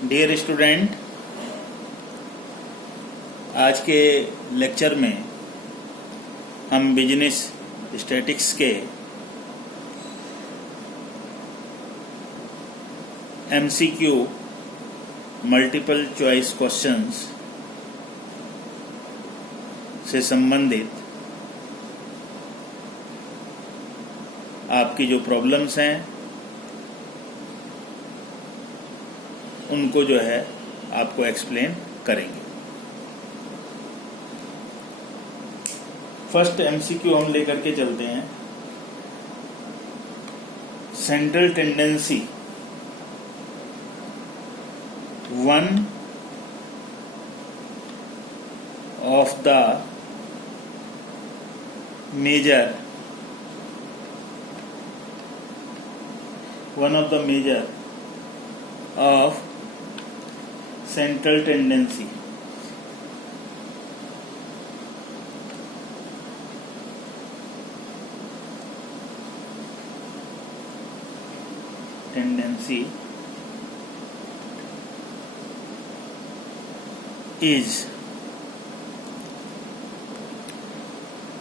Dear student, आज के lecture में हम बिजनेस स्टैटिक्स के एमसीक्यू मल्टीपल चॉइस क्वेश्चंस से संबंधित आपकी जो प्रॉब्लम्स हैं उनको जो है आपको एक्सप्लेन करेंगे। फर्स्ट एमसीक्यू हम लेकर के चलते हैं। Central tendency one of the major of central tendency is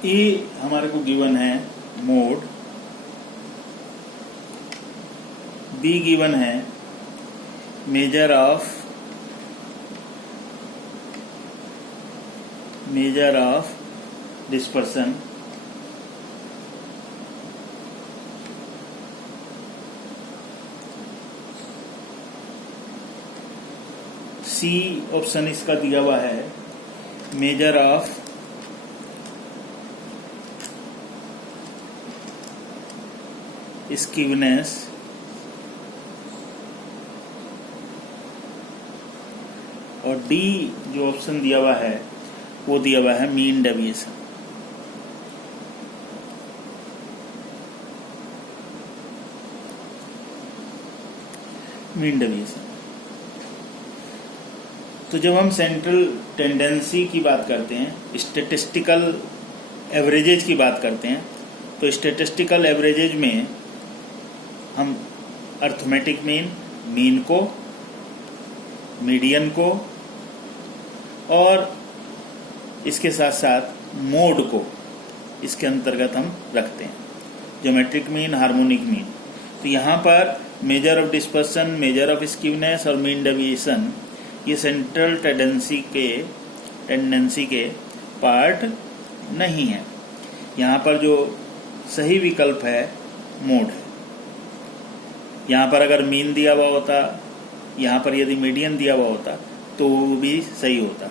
A हमारे को गिवन है मोड, बी गिवन है measure of dispersion, C option इसका दिया हुआ है मेजर ऑफ स्कीवनेस, और डी जो ऑप्शन दिया हुआ है वो दिया हुआ है मीन डेविएशन। तो जब हम सेंट्रल टेंडेंसी की बात करते हैं, स्टैटिस्टिकल एवरेजेज की बात करते हैं, तो स्टैटिस्टिकल एवरेजेज में हम अर्थमेटिक मीन को, मीडियन को और इसके साथ साथ मोड को इसके अंतर्गत हम रखते हैं। Geometric mean, harmonic mean. तो यहाँ पर measure of dispersion, measure of skewness और मीन डेविएशन ये सेंट्रल टेंडेंसी के पार्ट नहीं है। यहाँ पर जो सही विकल्प है मोड है। यहाँ पर अगर मीन दिया हुआ होता, यहाँ पर यदि मीडियन दिया हुआ होता तो वो भी सही होता।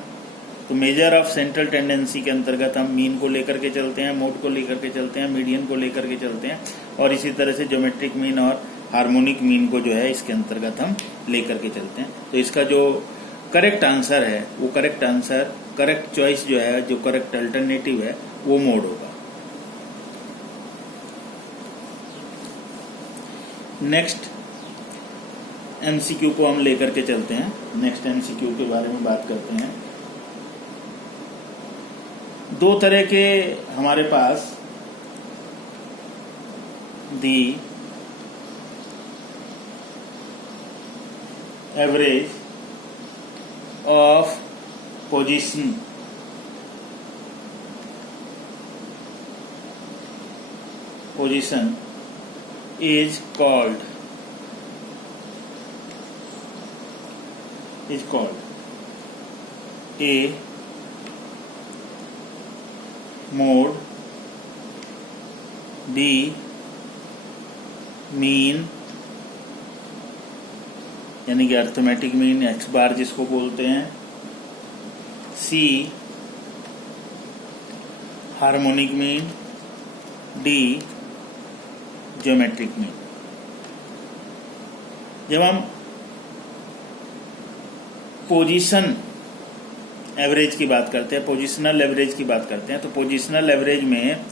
तो मेजर ऑफ सेंट्रल टेंडेंसी के अंतर्गत हम मीन को लेकर के चलते हैं, मोड को लेकर के चलते हैं, मीडियन को लेकर के चलते हैं, और इसी तरह से ज्योमेट्रिक मीन और हार्मोनिक मीन को जो है इसके अंतर्गत हम लेकर के चलते हैं। तो इसका जो करेक्ट आंसर है वो करेक्ट चॉइस जो है, जो करेक्ट अल्टरनेटिव है वो मोड होगा। नेक्स्ट एमसीक्यू को हम लेकर के चलते हैं। नेक्स्ट एमसीक्यू के बारे में बात करते हैं। दो तरह के हमारे पास the average of position is called A mode, B mean यानी कि अर्थमेटिक मीन, एक्स बार जिसको बोलते हैं, C harmonic mean, D geometric mean. जब हम पोजीशन एवरेज की बात करते हैं, पोजीशनल एवरेज की बात करते हैं, तो पोजीशनल एवरेज में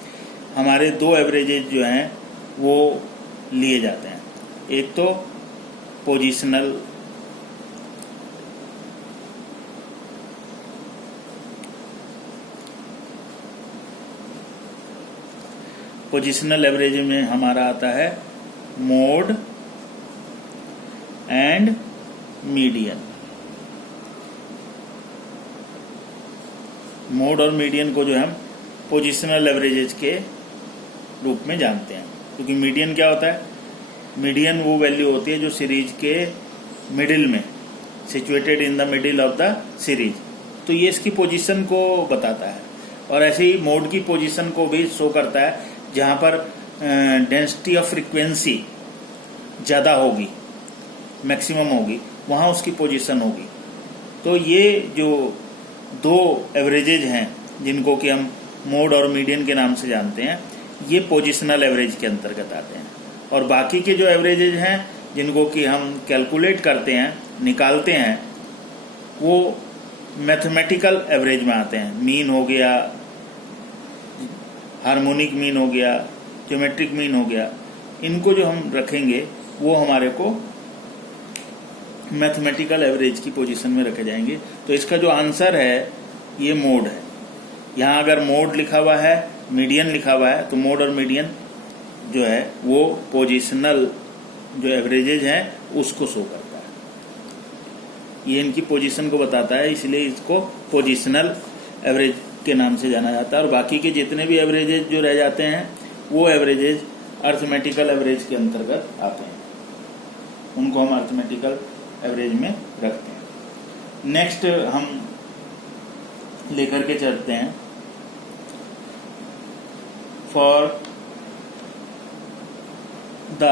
हमारे दो एवरेजेज जो हैं वो लिए जाते हैं। एक तो पोजीशनल पोजीशनल एवरेज में हमारा आता है मोड एंड मीडियन। मोड और मीडियन को जो हम पोजिशनल एवरेजेज के रूप में जानते हैं, क्योंकि मीडियन क्या होता है? मीडियन वो वैल्यू होती है जो सीरीज के मिडिल में, situated in the middle of the series, तो ये इसकी पोजीशन को बताता है। और ऐसे ही मोड की पोजीशन को भी शो करता है, जहाँ पर डेंसिटी ऑफ फ्रीक्वेंसी ज़्यादा होगी, मैक्सिमम होगी, वहाँ उसकी पोजीशन होगी। तो ये जो दो एवरेजेज हैं जिनको कि हम मोड और मीडियन के नाम से जानते हैं, ये पोजिशनल एवरेज के अंतर्गत आते हैं। और बाकी के जो एवरेजेज हैं जिनको कि हम कैलकुलेट करते हैं, निकालते हैं, वो मैथमेटिकल एवरेज में आते हैं। मीन हो गया, हार्मोनिक मीन हो गया, ज्योमेट्रिक मीन हो गया, इनको जो हम रखेंगे वो हमारे को मैथमेटिकल एवरेज की पोजीशन में रखे जाएंगे। तो इसका जो आंसर है ये मोड है। यहाँ अगर मोड लिखा हुआ है, मीडियन लिखा हुआ है, तो मोड और मीडियन जो है वो पोजीशनल जो एवरेजेज हैं उसको शो करता है। ये इनकी पोजीशन को बताता है, इसलिए इसको पोजीशनल एवरेज के नाम से जाना जाता है। और बाकी के जितने भी एवरेजेज जो रह जाते हैं वो एवरेजेज अर्थमेटिकल एवरेज के अंतर्गत आते हैं, उनको हम अर्थमेटिकल एवरेज में रखते हैं। नेक्स्ट हम लेकर के चलते हैं for the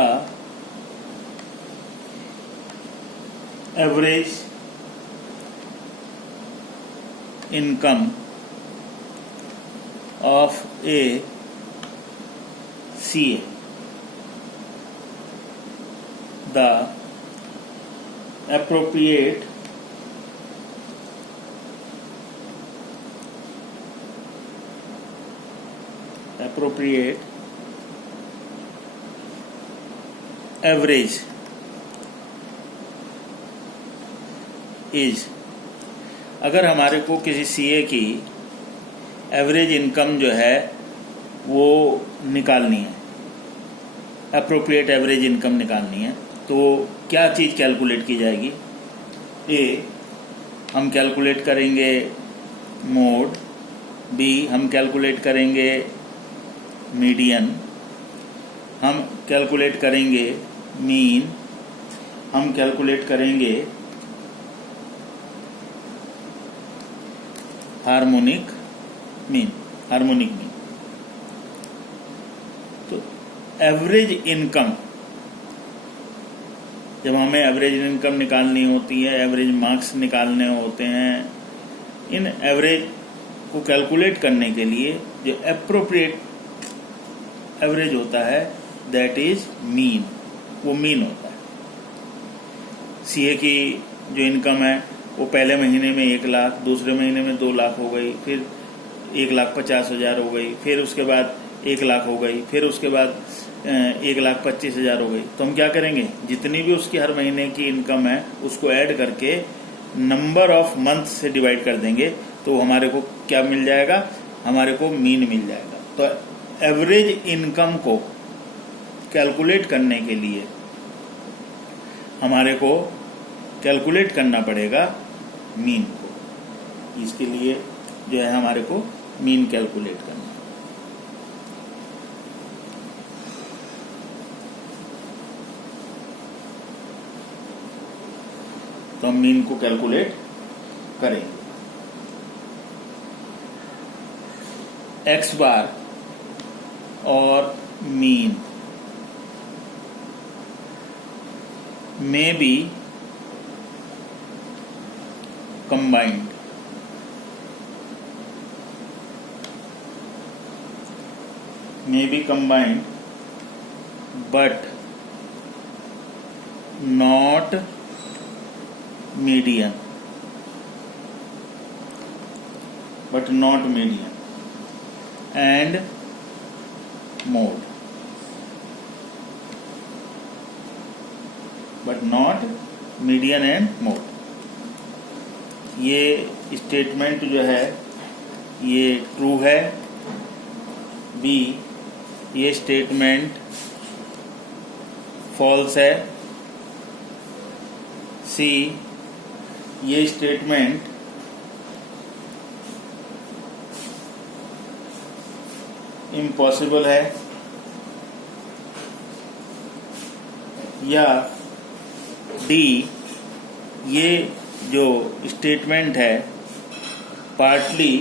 average income of A CA, the appropriate average is, अगर हमारे को किसी CA की एवरेज इनकम जो है वो निकालनी है, अप्रोप्रिएट एवरेज इनकम निकालनी है, तो क्या चीज़ कैलकुलेट की जाएगी? ए, हम कैलकुलेट करेंगे मोड, बी, हम कैलकुलेट करेंगे मीडियन, हम कैलकुलेट करेंगे मीन, हम कैलकुलेट करेंगे हार्मोनिक मीन। तो एवरेज इनकम, जब हमें एवरेज इनकम निकालनी होती है, एवरेज मार्क्स निकालने होते हैं, इन एवरेज को कैलकुलेट करने के लिए जो एप्रोप्रिएट एवरेज होता है दैट इज मीन, वो मीन होता है। CA की जो इनकम है वो पहले महीने में 1 लाख, दूसरे महीने में 2 लाख हो गई, फिर 1,50,000 हो गई, फिर उसके बाद 1 लाख हो गई, फिर उसके बाद 1,25,000 हो गई। तो हम क्या करेंगे, जितनी भी उसकी हर महीने की इनकम है उसको ऐड करके नंबर ऑफ मंथ से डिवाइड कर देंगे, तो हमारे को क्या मिल जाएगा? हमारे को मीन मिल जाएगा। तो एवरेज इनकम को कैलकुलेट करने के लिए हमारे को कैलकुलेट करना पड़ेगा मीन को। इसके लिए जो है हमारे को मीन कैलकुलेट करना है। तो हम मीन को कैलकुलेट करेंगे। एक्स बार और मीन में B combined, but not median, and mode, but not median and mode। ये स्टेटमेंट जो है ये ट्रू है। बी, ये स्टेटमेंट फॉल्स है। सी ये स्टेटमेंट इम्पॉसिबल है, या डी ये जो स्टेटमेंट है पार्टली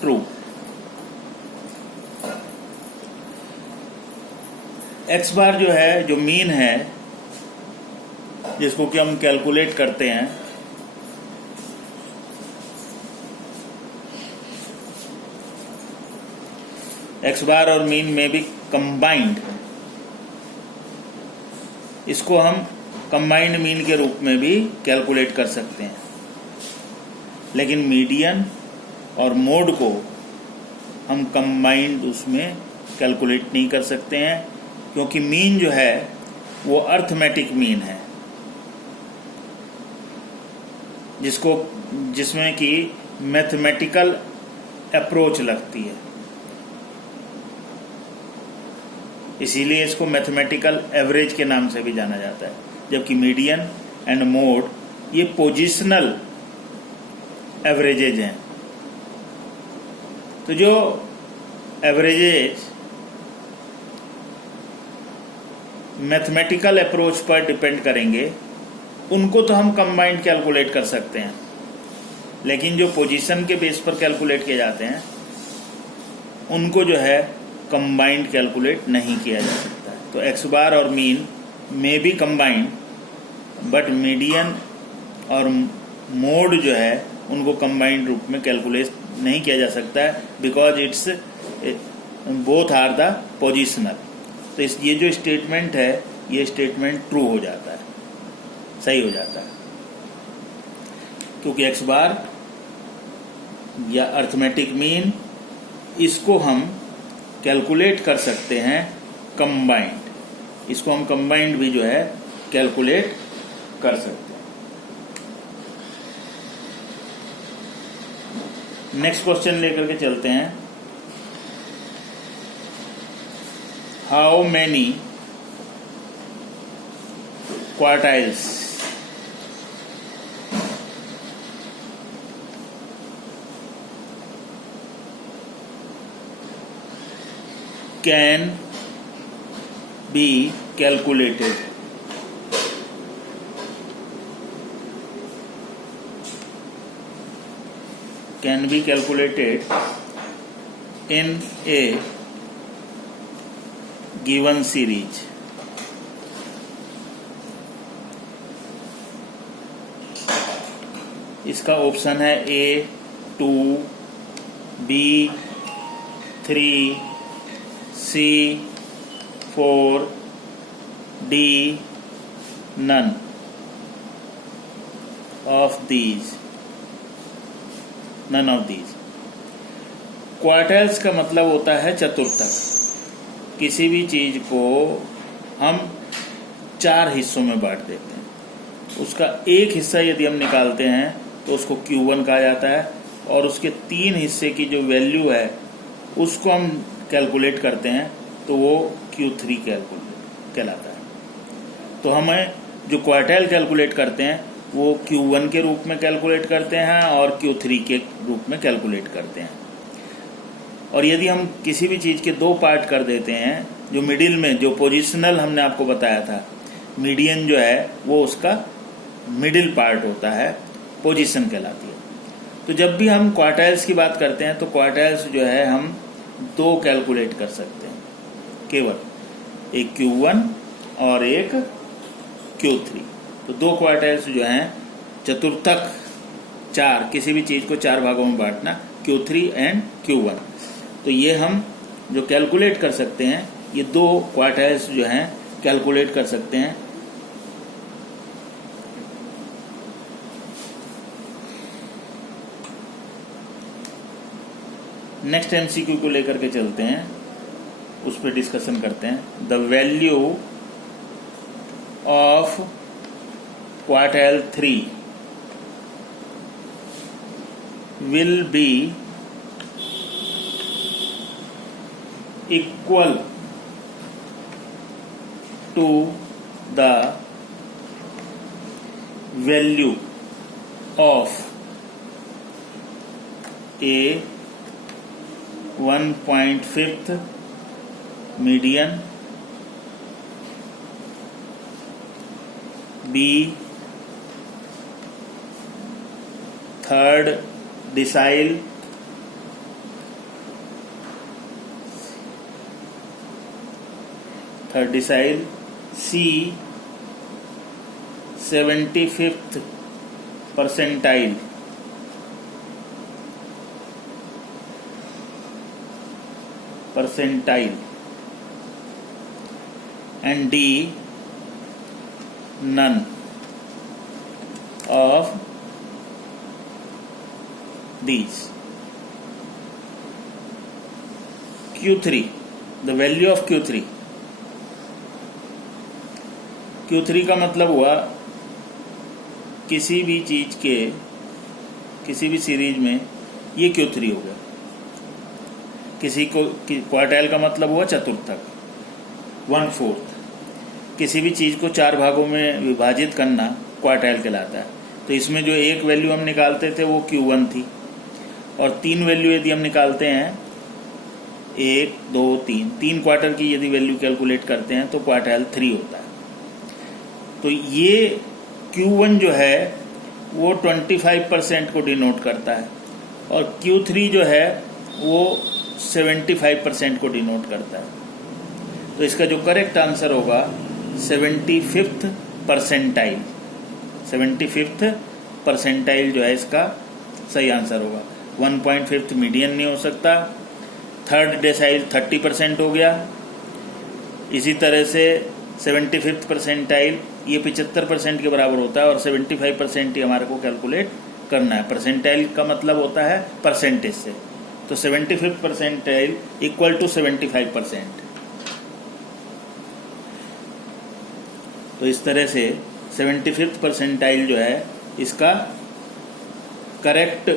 ट्रू। एक्स बार जो है, जो मीन है जिसको कि हम कैलकुलेट करते हैं, एक्स बार और मीन में भी कंबाइंड, इसको हम कंबाइंड मीन के रूप में भी कैलकुलेट कर सकते हैं। लेकिन मीडियन और मोड को हम कंबाइंड उसमें कैलकुलेट नहीं कर सकते हैं, क्योंकि मीन जो है वो अर्थमेटिक मीन है, जिसमें कि मैथमेटिकल अप्रोच लगती है। इसीलिए इसको मैथमेटिकल एवरेज के नाम से भी जाना जाता है, जबकि मीडियन एंड मोड ये पोजिशनल एवरेजेज हैं। तो जो एवरेजेज मैथमेटिकल अप्रोच पर डिपेंड करेंगे, उनको तो हम कंबाइंड कैलकुलेट कर सकते हैं, लेकिन जो पोजीशन के बेस पर कैलकुलेट किए जाते हैं उनको जो है कंबाइंड कैलकुलेट नहीं किया जा सकता है। तो एक्स बार और मीन में भी कंबाइंड, बट मीडियन और मोड जो है उनको कंबाइंड रूप में कैलकुलेट नहीं किया जा सकता है, because it's both are the positional. तो ये जो स्टेटमेंट है, ये स्टेटमेंट ट्रू हो जाता है, सही हो जाता है, क्योंकि एक्स बार या अर्थमेटिक मीन इसको हम कैलकुलेट कर सकते हैं कंबाइंड, इसको हम कंबाइंड भी जो है कैलकुलेट कर सकते हैं। नेक्स्ट क्वेश्चन लेकर के चलते हैं। How many quartiles can be calculated? Can be calculated in a given series. इसका ऑप्शन है A2, B3, C4, D, none of these. Quartiles का मतलब होता है चतुर्थक। किसी भी चीज को हम 4 हिस्सों में बांट देते हैं, उसका एक हिस्सा यदि हम निकालते हैं तो उसको Q1 कहा जाता है, और उसके 3 हिस्से की जो वैल्यू है उसको हम कैलकुलेट करते हैं तो वो Q3 कहलाता है। तो हमें जो क्वार्टाइल कैलकुलेट करते हैं वो Q1 के रूप में कैलकुलेट करते हैं और Q3 के रूप में कैलकुलेट करते हैं। और यदि हम किसी भी चीज़ के 2 पार्ट कर देते हैं, जो मिडिल में जो पोजिशनल हमने आपको बताया था, मीडियन जो है वो उसका मिडिल पार्ट होता है, पोजीशन कहलाती है। तो जब भी हम क्वार्टाइल्स की बात करते हैं तो क्वार्टाइल्स जो है हम 2 कैलकुलेट कर सकते हैं केवल, एक Q1 और एक Q3। तो 2 क्वार्टाइल्स जो हैं चतुर्थक 4, किसी भी चीज़ को 4 भागों में बांटना, Q3 एंड Q1। तो ये हम जो कैलकुलेट कर सकते हैं, ये 2 क्वार्टाइल्स जो हैं कैलकुलेट कर सकते हैं। नेक्स्ट MCQ को लेकर के चलते हैं, उस पर डिस्कशन करते हैं। The value of quartile 3 will be equal to the value of a 1.5th median, B third decile, C 75th percentile, and D none of these. Q3, the value of Q3. Q3 का मतलब हुआ किसी भी चीज के किसी भी series में ये Q3 हो गया। किसी को क्वार्टाइल का मतलब हुआ चतुर्थक, 1/4। किसी भी चीज को 4 भागों में विभाजित करना क्वार्टाइल कहलाता है। तो इसमें जो एक वैल्यू हम निकालते थे वो Q1 थी, और 3 वैल्यू यदि हम निकालते हैं 1, 2, 3 क्वार्टर की यदि वैल्यू कैलकुलेट करते हैं तो क्वार्टाइल 3 होता है। तो ये Q1 जो है वो 25% को डिनोट करता है, और Q3 जो है वो 75% को डिनोट करता है। तो इसका जो करेक्ट आंसर होगा 75th परसेंटाइल। 75th परसेंटाइल जो है इसका सही आंसर होगा। 1.5th मीडियन नहीं हो सकता। थर्ड डेसाइल 30% हो गया। इसी तरह से 75th परसेंटाइल ये 75% के बराबर होता है, और 75% ही हमारे को कैलकुलेट करना है। परसेंटाइल का मतलब होता है परसेंटेज से, तो 75th परसेंटाइल इक्वल टू 75%। तो इस तरह से 75th परसेंटाइल जो है इसका करेक्ट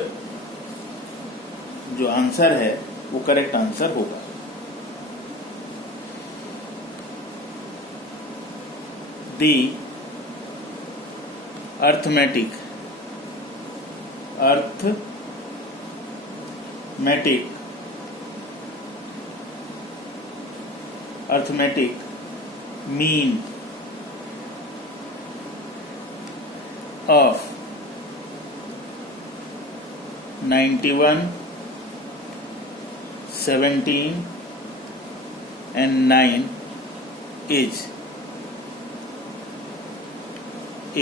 जो आंसर है वो करेक्ट आंसर होगा। दी arithmetic mean of 91, 17 and 9 is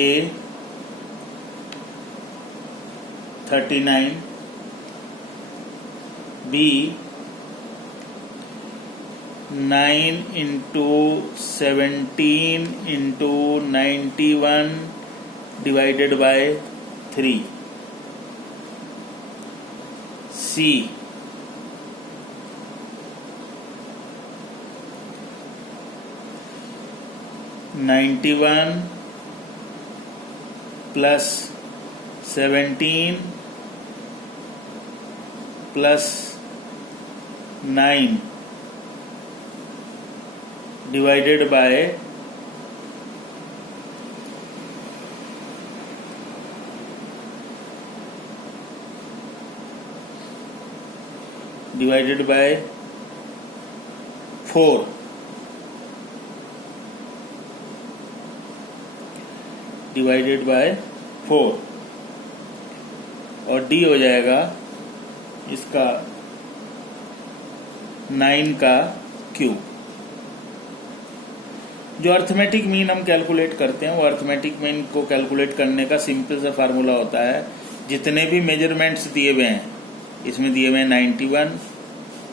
A 39, B 9 into 17 into 91 divided by 3, C 91 plus 17 plus 9 divided by 4, divided by 4, और D हो जाएगा इसका 9 का क्यूब। जो अर्थमेटिक मीन हम कैलकुलेट करते हैं वो अर्थमेटिक मीन को कैलकुलेट करने का सिंपल सा फार्मूला होता है, जितने भी मेजरमेंट्स दिए हुए हैं इसमें दिए हुए हैं 91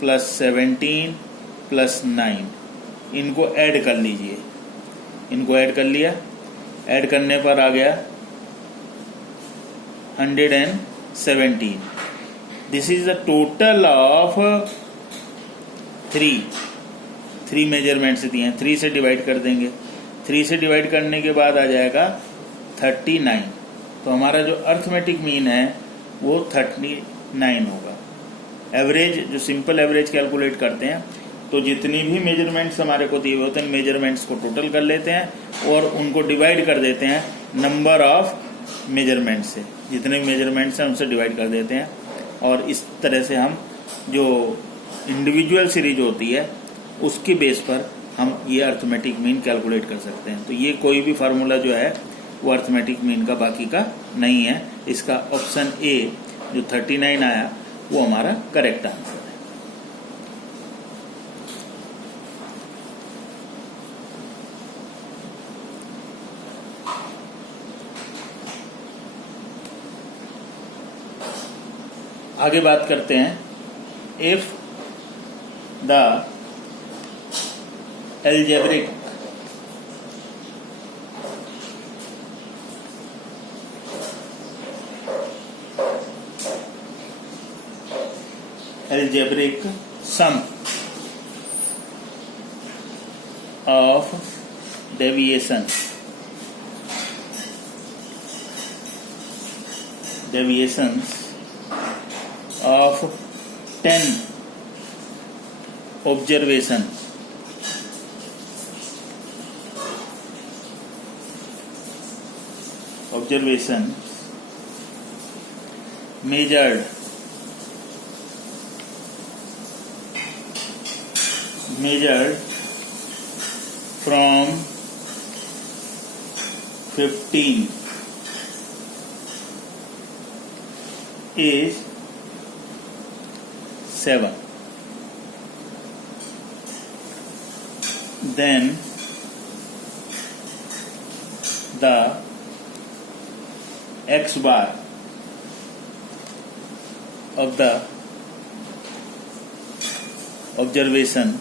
प्लस 17 प्लस 9, इनको ऐड कर लीजिए। इनको ऐड कर लिया, ऐड करने पर आ गया 117। This is the total of 3 measurements दिए हैं। 3 से डिवाइड कर देंगे, 3 से डिवाइड करने के बाद आ जाएगा 39। तो हमारा जो अर्थमेटिक मीन है वो 39 होगा। एवरेज जो सिंपल एवरेज कैलकुलेट करते हैं तो जितनी भी मेजरमेंट्स हमारे को दिए हुए होते हैं मेजरमेंट्स को टोटल कर लेते हैं और उनको डिवाइड कर देते हैं नंबर ऑफ मेजरमेंट्स से, जितने भी मेजरमेंट्स हैं उनसे डिवाइड कर देते हैं और इस तरह से हम जो इंडिविजुअल सीरीज होती है उसके बेस पर हम ये अर्थमेटिक मीन कैलकुलेट कर सकते हैं। तो ये कोई भी फार्मूला जो है वो अर्थमेटिक मीन का बाकी का नहीं है। इसका ऑप्शन ए जो 39 आया वो हमारा करेक्ट आंसर है। आगे बात करते हैं if the algebraic sum of deviations of 10 observations measured from 15 is 7. Then the x bar of the observation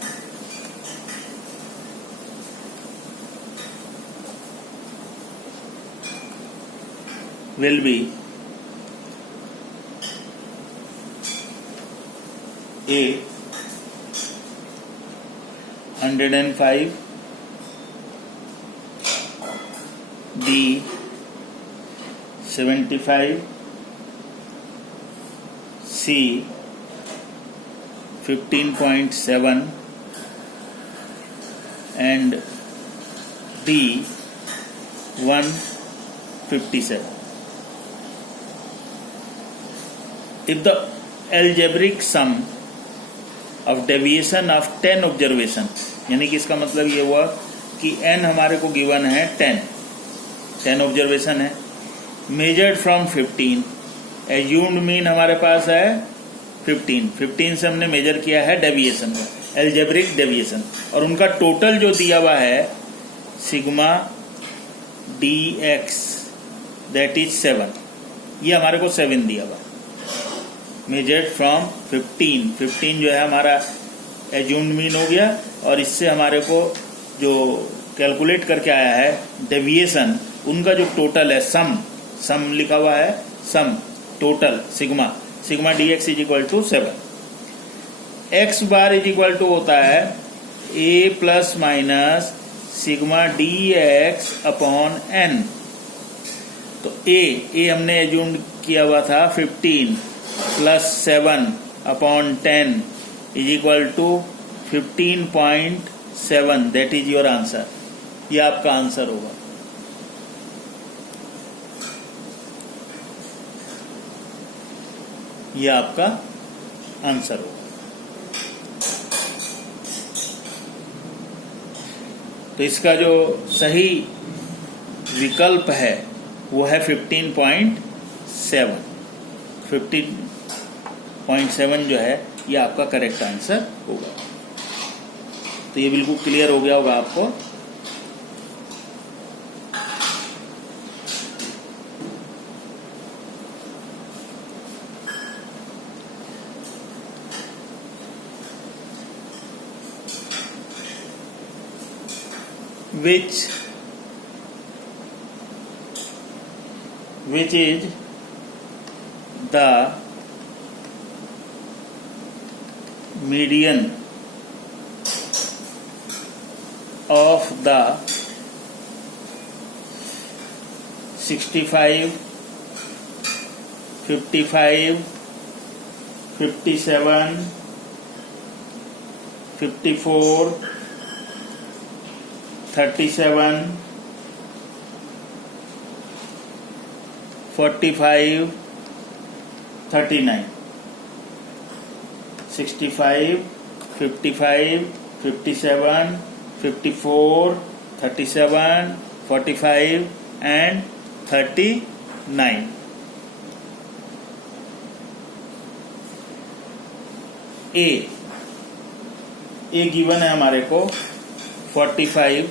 will be A 105, B 75, C 15.7 and D 157. If the algebraic sum of deviation of 10 observations, यानी कि इसका मतलब ये हुआ कि n हमारे को given है 10 ऑब्जर्वेशन है, मेजर्ड फ्रॉम 15, एज्यूम्ड मीन हमारे पास है 15 से हमने मेजर किया है डेविएशन का, एल्जेब्रिक डेविएशन, और उनका टोटल जो दिया हुआ है सिग्मा dx दैट इज 7, ये हमारे को 7 दिया हुआ, मेजर्ड फ्रॉम 15 जो है हमारा एज्यूम्ड मीन हो गया, और इससे हमारे को जो कैलकुलेट करके आया है डेविएशन, उनका जो टोटल है सम लिखा हुआ है, sum total sigma dx is equal to 7, x bar is equal to होता है a plus minus sigma dx upon n। तो a हमने एज्यूम किया हुआ था 15 plus 7 upon 10 is equal to 15.7, that is your answer. ये आपका आंसर होगा। ये आपका आंसर होगा। तो इसका जो सही विकल्प है वो है 15.7। 15.7 जो है ये आपका करेक्ट आंसर होगा। तो ये बिल्कुल क्लियर हो गया होगा आपको। which is the median of the 65, 55, 57, 54, 37, 45, 39, 65, 55, 57, 54, 37, 45 and 39. A given है हमारे को 45,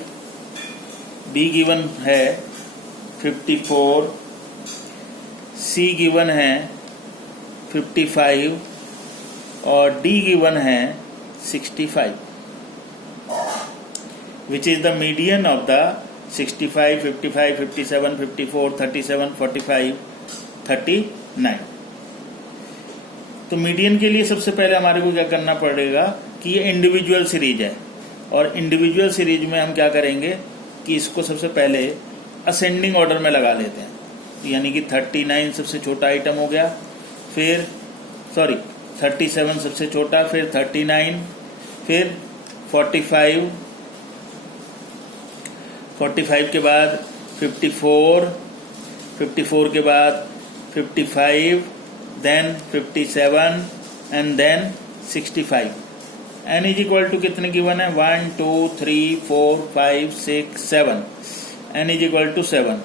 बी गिवन है 54, सी गिवन है 55 और डी गिवन है 65, which is the median of the 65, 55, 57, 54, 37, 45, 39. तो मीडियन के लिए सबसे पहले हमारे को क्या करना पड़ेगा कि ये इंडिविजुअल सीरीज है, और इंडिविजुअल सीरीज में हम क्या करेंगे कि इसको सबसे पहले असेंडिंग ऑर्डर में लगा लेते हैं, यानी कि 39 सबसे छोटा आइटम हो गया, फिर 37 सबसे छोटा, फिर 39, फिर 45 के बाद 54 के बाद 55, then 57 and then 65. n is equal to कितने गिवन है 1 2 3 4 5 6 7. n is equal to 7.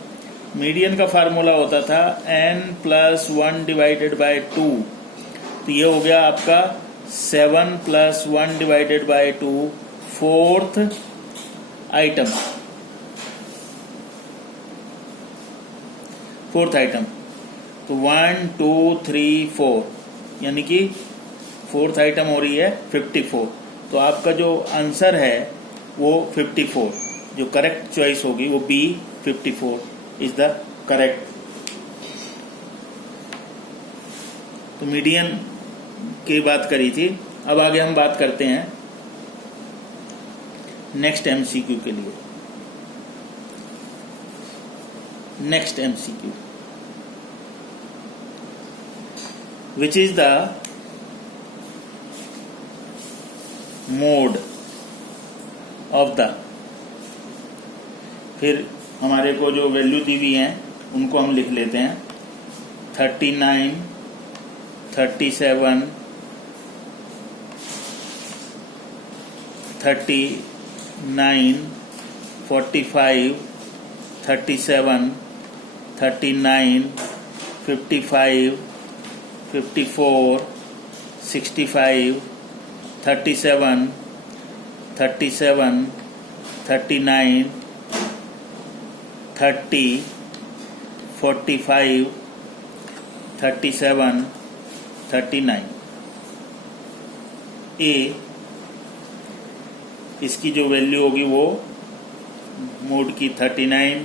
Median का फार्मूला होता था n plus 1 divided by 2, तो ये हो गया आपका 7 plus 1 divided by 2, fourth item. तो 1 2 3 4 यानी कि फोर्थ आइटम हो रही है 54। तो आपका जो आंसर है वो 54, जो करेक्ट चॉइस होगी वो बी 54 इज द करेक्ट। तो मीडियन की बात करी थी, अब आगे हम बात करते हैं नेक्स्ट एमसीक्यू के लिए। Next MCQ which is the mode of the, फिर हमारे को जो वैल्यू दी हुई हैं उनको हम लिख लेते हैं 39, 37, 39, 45, 37, 39, 55, 54, 65, 37, 37, 39, 30, 45, 37, 39। ए इसकी जो वैल्यू होगी वो मोड की 39,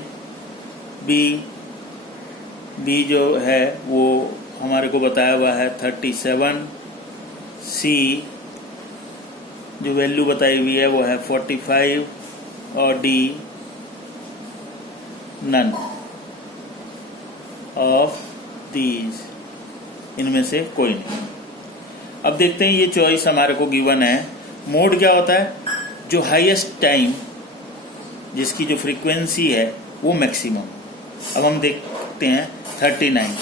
बी जो है वो हमारे को बताया हुआ है 37, सी जो वैल्यू बताई हुई है वो है 45 और डी नन ऑफ दीज, इनमें से कोई नहीं। अब देखते हैं ये चॉइस हमारे को गिवन है। मोड क्या होता है? जो हाईएस्ट टाइम जिसकी जो फ्रीक्वेंसी है वो मैक्सिमम। अब हम देखते हैं 39,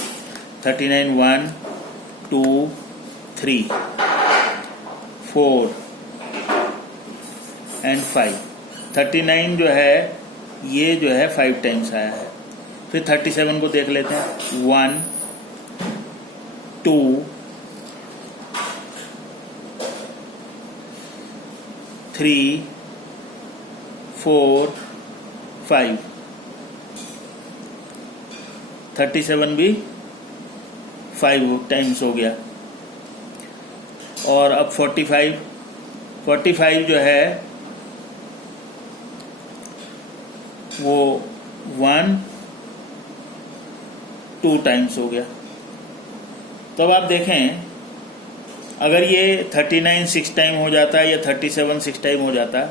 1 2 3 4 एंड 5। 39 जो है ये जो है 5 टाइम्स आया है। फिर 37 को देख लेते हैं 1 2 3 4 5। 37 भी 5 टाइम्स हो गया। और अब 45 जो है वो 1 2 टाइम्स हो गया। तो अब आप देखें अगर ये 39 6 टाइम हो जाता है या 37 6 टाइम हो जाता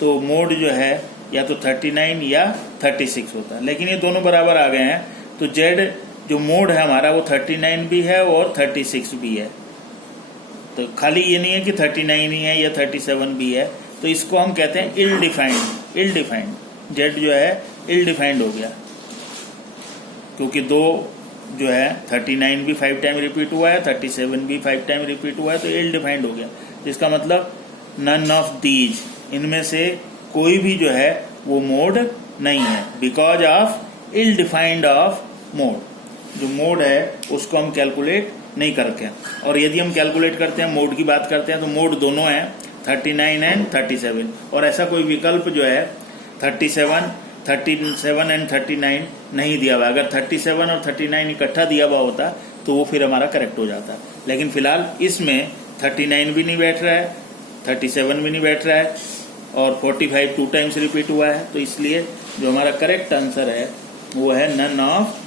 तो मोड जो है या तो 39 या 36 होता, लेकिन ये दोनों बराबर आ गए हैं। तो जेड जो मोड है हमारा वो 39 भी है और 36 भी है। तो खाली ये नहीं है कि 39 ही है या 37 भी है, तो इसको हम कहते हैं इल डिफाइंड। इल डिफाइंड जेड जो है इल डिफाइंड हो गया, क्योंकि दो जो है 39 भी 5 टाइम रिपीट हुआ है, 37 भी 5 टाइम रिपीट हुआ है, तो इल डिफाइंड हो गया। जिसका मतलब नन ऑफ दीज, इनमें से कोई भी जो है वो मोड नहीं है, because of ill defined of mode. जो मोड है उसको हम कैलकुलेट नहीं करते हैं, और यदि हम कैलकुलेट करते हैं, मोड की बात करते हैं, तो मोड दोनों है 39 एंड 37, और ऐसा कोई विकल्प जो है 37 एंड 39 नहीं दिया हुआ। अगर 37 और 39 इकट्ठा दिया हुआ होता तो वो फिर हमारा करेक्ट हो जाता, लेकिन फिलहाल इसमें 39 भी नहीं बैठ रहा है, 37 भी नहीं बैठ रहा है, और 45 2 टाइम्स रिपीट हुआ है, तो इसलिए जो हमारा करेक्ट आंसर है वो है none of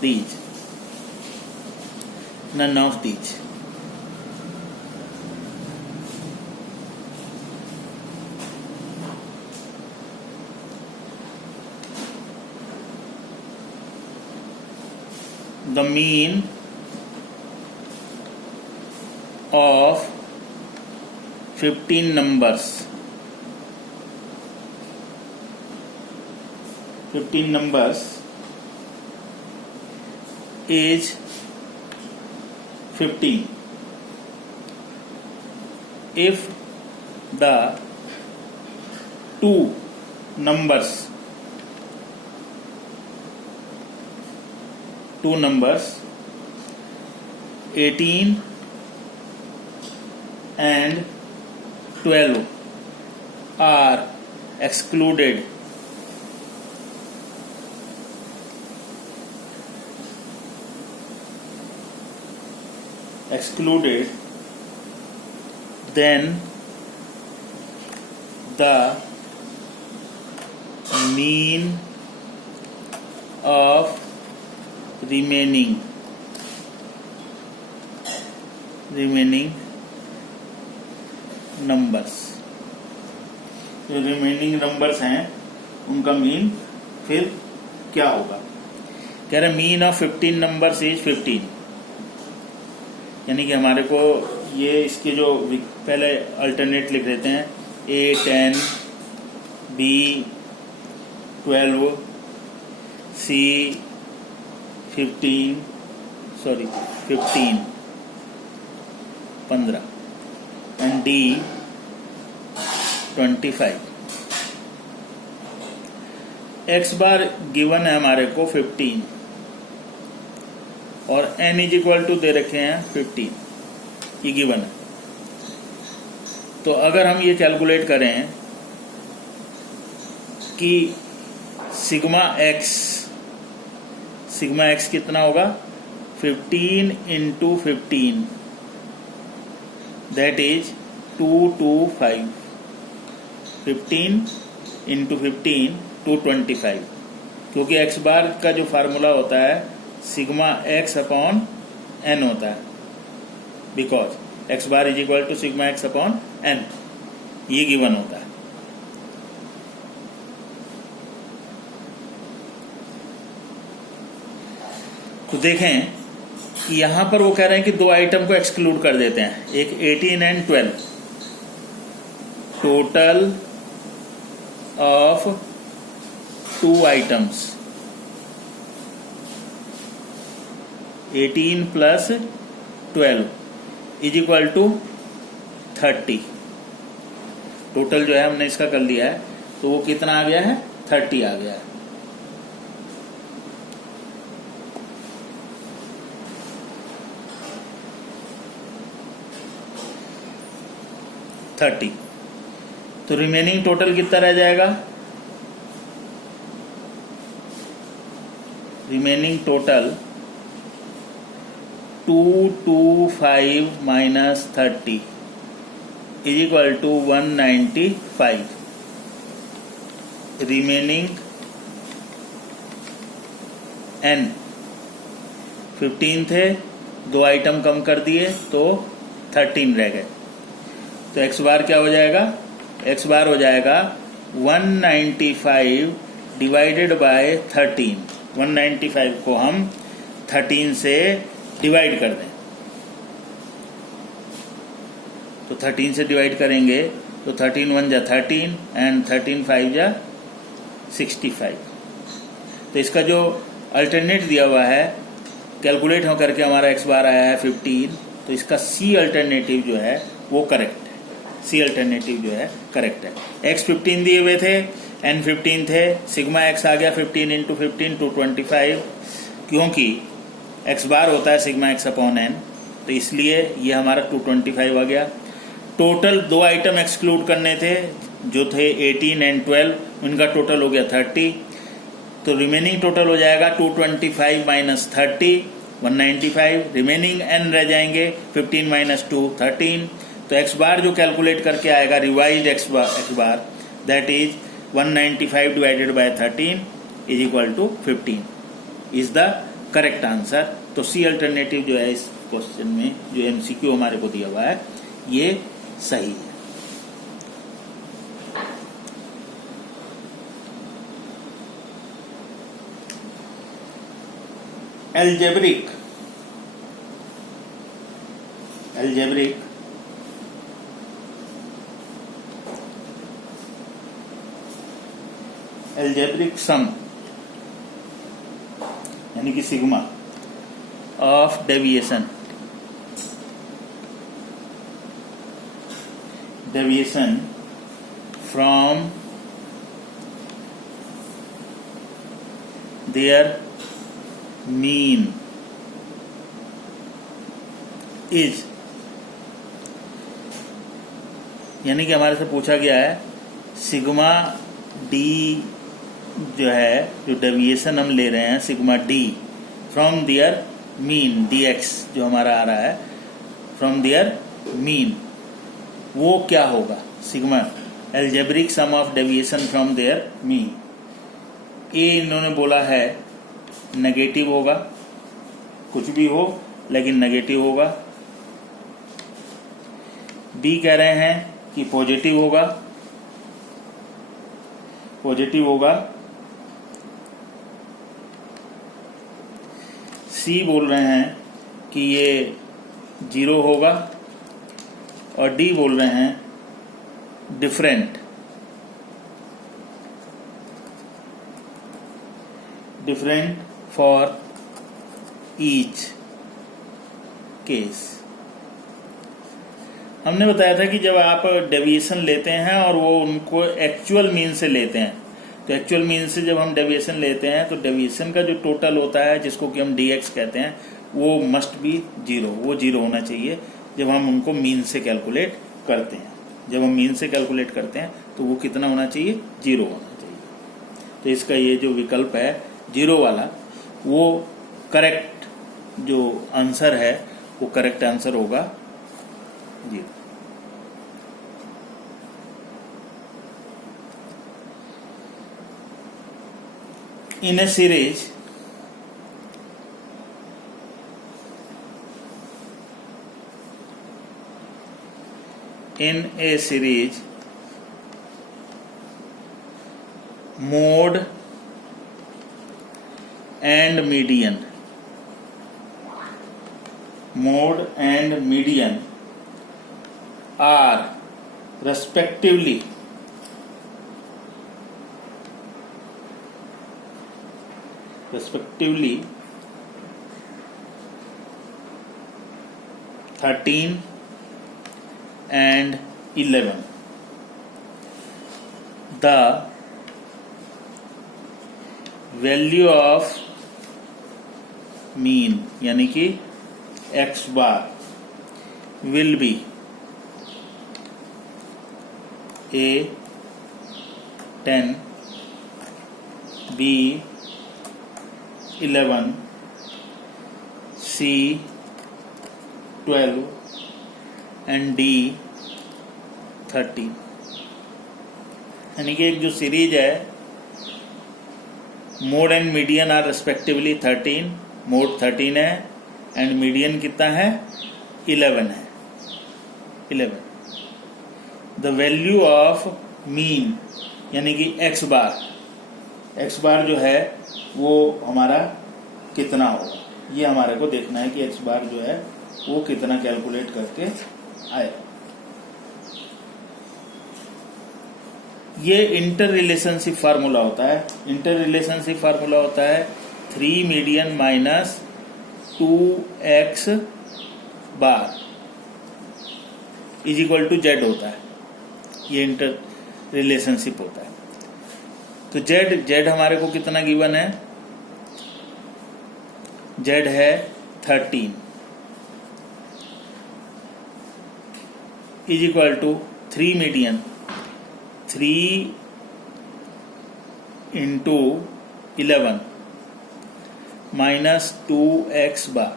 these. None of these. The mean of 15 numbers, 15 numbers is 15 if the two numbers 18 and 12 are excluded, then the mean of remaining numbers, जो रिमेनिंग नंबर्स हैं उनका मीन फिर क्या होगा। कह रहे मीन ऑफ 15 नंबर्स इज 15, यानी कि हमारे को ये इसके जो पहले अल्टरनेट लिख देते हैं, A 10, B 12, C 15 and D 25। x bar given है हमारे को 15 और n इज इक्वल टू दे रखे हैं 15, ये गिवन है। तो अगर हम ये कैलकुलेट करें कि सिग्मा x कितना होगा, 15 इंटू 15, दैट इज 225। 15 इंटू 15 225, क्योंकि x बार का जो फार्मूला होता है सिग्मा x अपॉन n होता है, because x bar is equal to sigma x upon n, ये गिवन होता है। तो देखें कि यहां पर वो कह रहे हैं कि दो आइटम को एक्सक्लूड कर देते हैं, एक 18 and 12, total of 2 items, 18 plus 12 is equal to 30। Total जो है हमने इसका कर लिया है, तो वो कितना आ गया है, 30 आ गया है। तो रिमेनिंग टोटल कितना रह जाएगा, remaining total 225 minus 30 is equal to 195। Remaining n 15 थे, 2 आइटम कम कर दिए तो 13 रह गए। तो x बार क्या हो जाएगा, x बार हो जाएगा 195 डिवाइडेड बाय 13। 195 को हम 13 से डिवाइड कर दें तो 13 से डिवाइड करेंगे तो 13 1 जा 13 एंड 13 5 जा 65। तो इसका जो अल्टरनेट दिया हुआ है कैलकुलेट हो करके हमारा x बार आया है 15, तो इसका सी अल्टरनेटिव जो है वो करेक्ट है। सी अल्टरनेटिव जो है करेक्ट है। x 15 दिए हुए थे, n 15 थे, सिग्मा x आ गया 15 इंटू 15 225, क्योंकि x बार होता है सिग्मा x अपॉन n, तो इसलिए ये हमारा 225 आ गया। टोटल 2 आइटम एक्सक्लूड करने थे जो थे 18 एंड 12, उनका टोटल हो गया 30, तो रिमेनिंग टोटल हो जाएगा 225 माइनस 30 195, रिमेनिंग n रह जाएंगे 15 माइनस 2 13। तो x बार जो कैलकुलेट करके आएगा revise x bar that is 195 divided by 13 is equal to 15 is the correct answer. तो सी अल्टरनेटिव जो है इस क्वेश्चन में जो MCQ हमारे को दिया हुआ है ये सही है। Algebraic सम यानी कि sigma of deviation from their mean is, यानी कि हमारे से पूछा गया है सिग्मा डी जो है, जो डेविएशन हम ले रहे हैं sigma D from their mean, D X जो हमारा आ रहा है फ्रॉम दियर मीन, वो क्या होगा? Sigma algebraic sum of deviation from their mean. ए इन्होंने बोला है नेगेटिव होगा, कुछ भी हो लेकिन नेगेटिव होगा। बी कह रहे हैं कि पॉजिटिव होगा। सी बोल रहे हैं कि ये 0 होगा और डी बोल रहे हैं डिफरेंट फॉर ईच केस। हमने बताया था कि जब आप डेविएशन लेते हैं और वो उनको एक्चुअल मीन से लेते हैं, तो एक्चुअल मीन से जब हम डेविएशन लेते हैं तो डेविएशन का जो टोटल होता है जिसको कि हम dx कहते हैं वो मस्ट बी 0, वो 0 होना चाहिए जब हम उनको मीन से कैलकुलेट करते हैं। जब हम मीन से कैलकुलेट करते हैं तो वो कितना होना चाहिए? 0 होना चाहिए। तो इसका ये जो विकल्प है 0 वाला वो करेक्ट जो आंसर है वो करेक्ट आंसर होगा 0। In a series mode and median are respectively respectively 13 and 11. The value of mean यानी कि x bar will be A 10, B 11, C 12 and D 30। यानी कि एक जो सीरीज है mode and median are respectively 13, mode 13 है and median कितना है 11 है 11। द वैल्यू ऑफ मीन यानी कि एक्स बार जो है वो हमारा कितना होगा, ये हमारे को देखना है कि एक्स बार जो है वो कितना कैलकुलेट करके आएगा। ये इंटर रिलेशनशिप फार्मूला होता है। इंटर रिलेशनशिप फार्मूला होता है 3 median minus 2x bar is equal to Z होता है। ये इंटर रिलेशनशिप होता है। तो जेड हमारे को कितना गिवन है? जेड है 13 is equal to 3 median 3 into 11 minus 2x bar.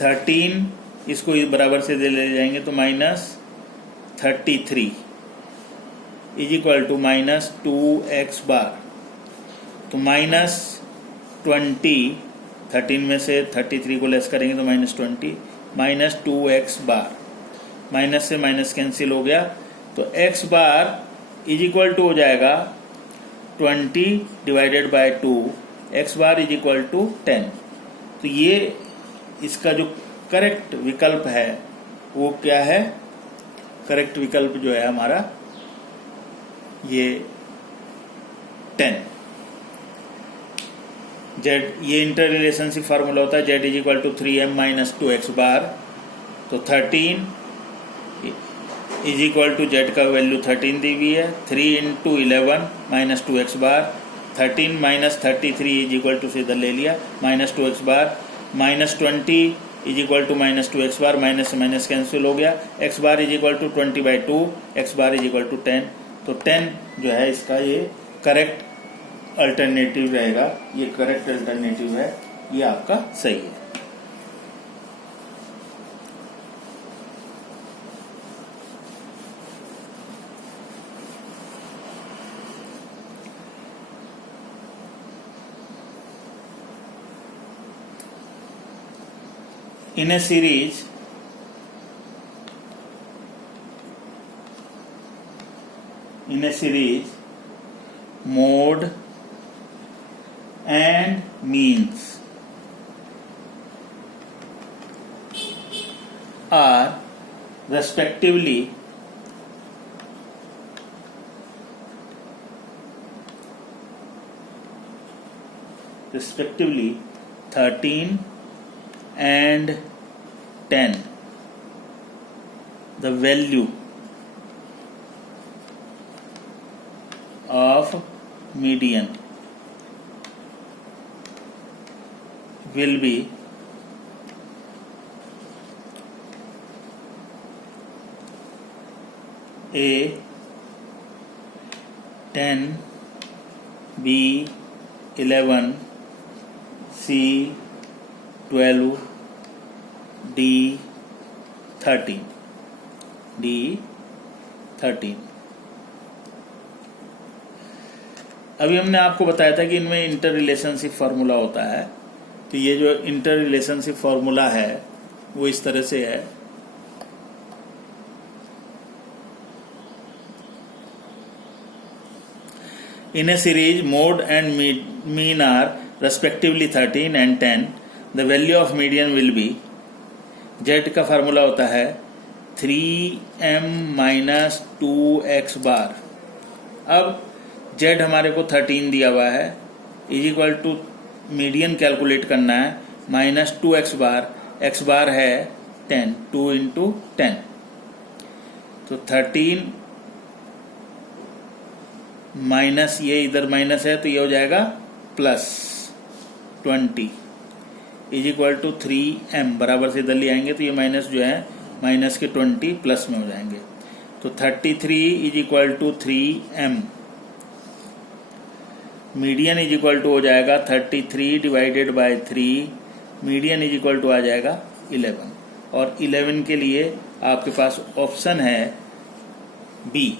13 इसको इस बराबर से दे ले जाएंगे तो minus 33 is equal to minus 2x bar. तो माइनस 20, 13 में से 33 को लेस करेंगे तो minus 20 minus 2x bar. Minus से माइनस कैंसिल हो गया तो x bar is equal to हो जाएगा 20 divided by 2, x bar is equal to 10। तो ये इसका जो करेक्ट विकल्प है वो क्या है? करेक्ट विकल्प जो है हमारा ये 10। जेड, ये इंटर रिलेशनशिप फार्मूला होता है Z is equal to 3m minus 2x bar. तो 13 इज इक्वल टू जेड का वैल्यू 13 दी हुई है। 3 into 11 minus 2x bar. 13 minus 33 is equal to सीधा ले लिया minus 2x bar. Minus 20 is equal to minus 2x bar. Minus से minus cancel हो गया। x bar is equal to 20/2, x bar is equal to 10। तो 10 जो है इसका ये करेक्ट अल्टरनेटिव रहेगा। ये करेक्ट अल्टरनेटिव है, ये आपका सही है। In a series, mode and means are respectively respectively 13 and 10. The value of median will be A 10, B 11, C 12, D 13. D 13. अभी हमने आपको बताया था कि इनमें इंटर रिलेशनशिप फार्मूला होता है। तो ये जो इंटर रिलेशनशिप फार्मूला है वो इस तरह से है। In a series, mode and mean are respectively 13 and 10. The value of median will be, Z का फार्मूला होता है 3m माइनस 2x बार। अब Z हमारे को 13 दिया हुआ है, is equal to median calculate करना है माइनस 2x बार। x बार है 10, 2 इंटू 10। तो 13 माइनस ये इधर माइनस है तो ये हो जाएगा plus 20 is equal to 3m। बराबर से इधर ले आएंगे तो ये माइनस जो है माइनस के 20 प्लस में हो जाएंगे। तो 33 is equal to 3m। Median is equal to हो जाएगा 33 divided by 3। Median is equal to आ जाएगा 11। और 11 के लिए आपके पास ऑप्शन है बी।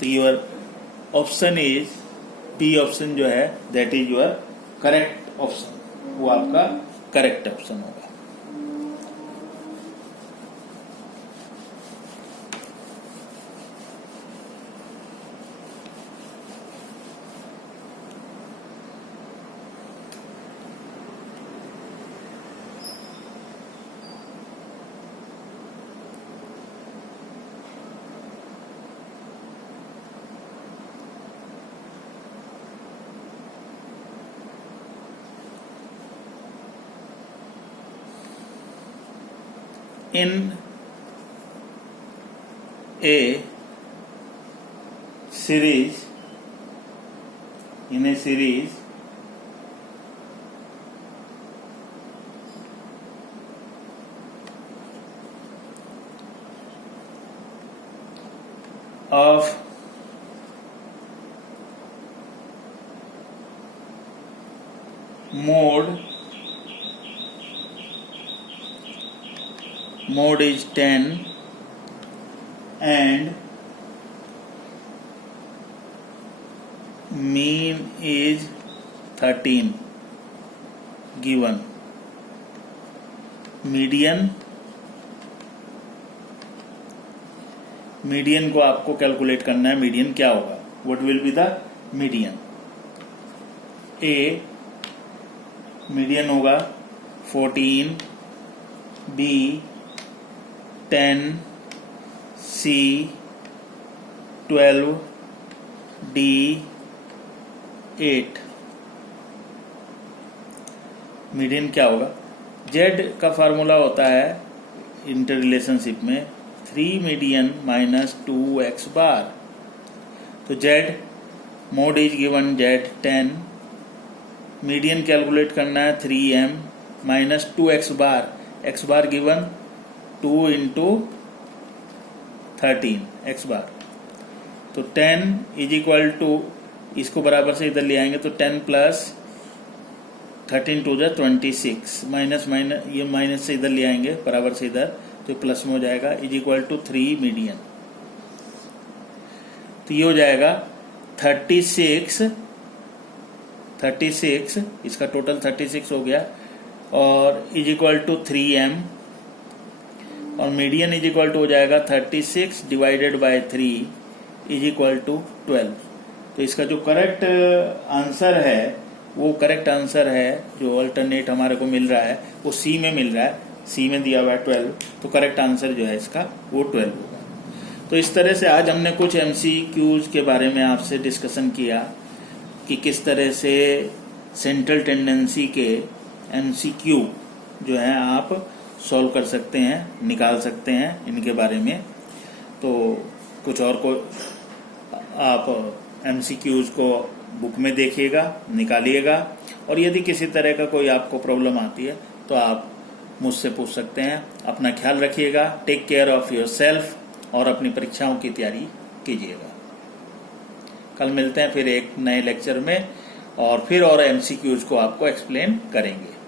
तो your option is B. Option जो है that is your correct option, वो आपका करेक्ट ऑप्शन होगा। in a series of mode is 10 and mean is 13 given. Median को आपको कैलकुलेट करना है. मीडियन क्या होगा? What will be the median? A median होगा 14, बी 10, सी 12, डी 8. मीडियन क्या होगा? जेड का फार्मूला होता है इंटर रिलेशनशिप में 3 मीडियन माइनस 2x बार. तो Z mode is given Z 10, median calculate करना है 3m माइनस 2x बार. x बार गिवन 2 इंटू 13 x बार. तो 10 इज इक्वल टू, इसको बराबर से इधर ले आएंगे तो 10 प्लस 13 टू द 26 माइनस ये माइनस से इधर ले आएंगे बराबर से इधर तो प्लस में हो जाएगा इज इक्वल टू 3 मीडियन. तो ये हो जाएगा 36, इसका टोटल 36 हो गया और इज इक्वल टू 3m और मीडियन इज इक्वल टू हो जाएगा 36 divided by 3 is equal to 12. तो इसका जो करेक्ट आंसर है वो करेक्ट आंसर है जो अल्टरनेट हमारे को मिल रहा है वो सी में मिल रहा है. सी में दिया हुआ है 12. तो करेक्ट आंसर जो है इसका वो 12 होगा. तो इस तरह से आज हमने कुछ MCQs के बारे में आपसे डिस्कशन किया कि किस तरह से सेंट्रल टेंडेंसी के MCQ जो है आप सॉल्व कर सकते हैं, निकाल सकते हैं इनके बारे में. तो कुछ और को आप MCQs को बुक में देखिएगा, निकालिएगा और यदि किसी तरह का कोई आपको प्रॉब्लम आती है तो आप मुझसे पूछ सकते हैं. अपना ख्याल रखिएगा. Take care of yourself और अपनी परीक्षाओं की तैयारी कीजिएगा. कल मिलते हैं फिर एक नए लेक्चर में और फिर और MCQs को आपको एक्सप्लेन करेंगे.